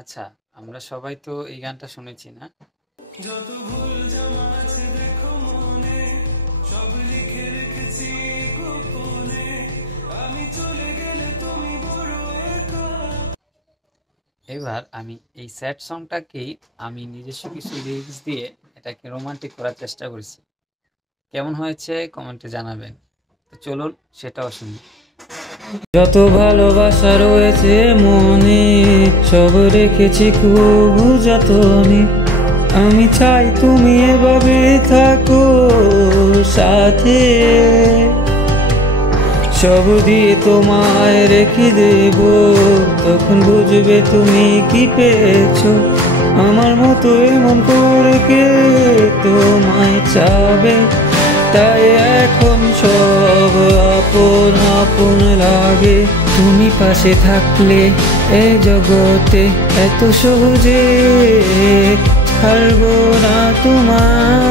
আচ্ছা, আমরা সবাই তো এই গানটা শুনেছি না? যত ভুল জমা আছে দেখো মনে, সব লিখে রেখেছি গোপনে, আমি চলে গেলে তুমি বড় একা। এবার আমি এই স্যাড সংটাকেই আমি নিজস্ব কিছু লিরিক্স দিয়ে এটাকে রোমান্টিক করার চেষ্টা করেছি। কেমন হয়েছে কমেন্টে জানাবেন। তো চলুন সেটাও শুনি। যত ভালোবাসা রয়েছে মনে, সব রেখেছি খুব যতনে। আমি চাই তুমি এভাবে থাকো সাথে, সব দিয়ে তোমায় রেখে দেব, তখন বুঝবে তুমি কি পেয়েছো। আমার মতো এমন করে কে তোমায় চাবে, তাই এখন সব আপন আপন লাগে। তুমি পাশে থাকলে এ জগতে এত সহজে ছাড়বো না তোমায়।